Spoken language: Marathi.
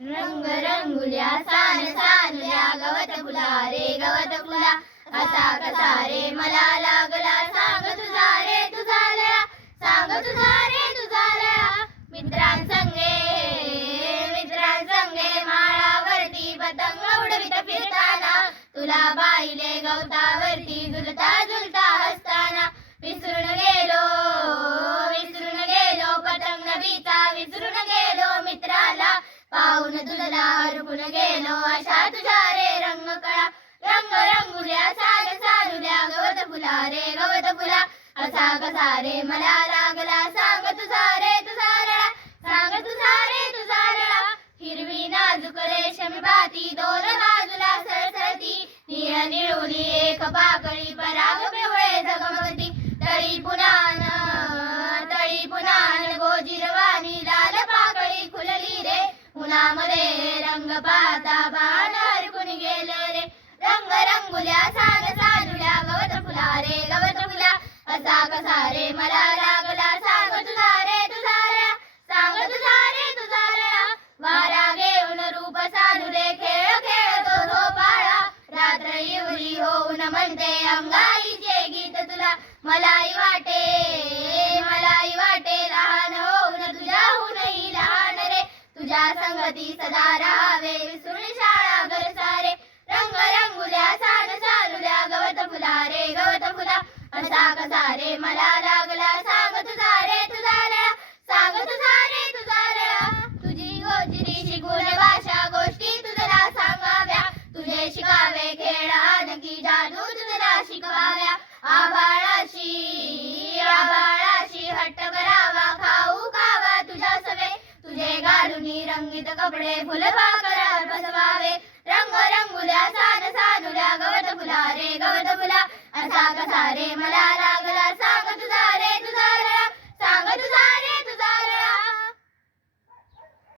रंग रंगुल्या सान सानुल्या गवत फुला रे गवत फुला असा कसा रे मला लागला सांग तुझा रे तुझा लळा सांग तुझा रे तुझा लळा मित्रांसंगे माळावरती पतंग उडवीत फिरताना तुला पाहिले गवतावरती झुलता झुलता हसताना विसरून गेलो पतंग नबीचा विसरून गेलो मित्राला पाहून तुझला हरपून गेलो अशा तुझ्या रे रंग कळा रंग रंगुल्या सान सानुल्या गवत फुला रे गवत फुला असा कसा रे मला लागला सांग तुझा रे तुझा लळा सांग तुझा रे तुझा लळा हिरवी नाजूक रेशमी बाती दोन बाजूला सळसळती निळ निळुली एक पाकळी पराग पिवळे झगमगती तळी पुनान गोजिरवाणी लाल पाकळी खुलली रे उन्हामध्ये रंग पाहता बाण हरपून गेलं रे रंग रंगुल्या सान सानुल्या गवत फुला रे गवत फुला असा कसा रे मला लागला सांग तुझा रे तुझा लळा सांग तुझा रे तुझा लळा वारा घेऊन रूप सानुले खेळ खेळतो झोपाळा रात्र इवली होऊन म्हणते अंगाईचे गीत तुला मलाही वाटे लहान होऊन तुझ्याहूनही लहान रे तुझ्या संगती सदा राहावे विसरून शाळा घर सारे रंग रंगुल्या सान सानुल्या गवत फुला रे गवत फुला असा कसा रे मला लागला सांग तुझा रे तुझा लळा सांग तुझा रे तुझा लळा तुझी गोजिरी शिकून भाषा गोष्टी तुझला सांगाव्या तुझे शिकावे खेळ आणखी जादू तुझला शिकवाव्या आभाळाशी हट्ट करावा खाऊ खावा तुझ्या सवे तुझे घालून रंगीत कपडे फुलपाखरात बसवावे रंग रंगुल्या सान सानुल्या गवत फुला रे गवत फुला असा कसा रे मला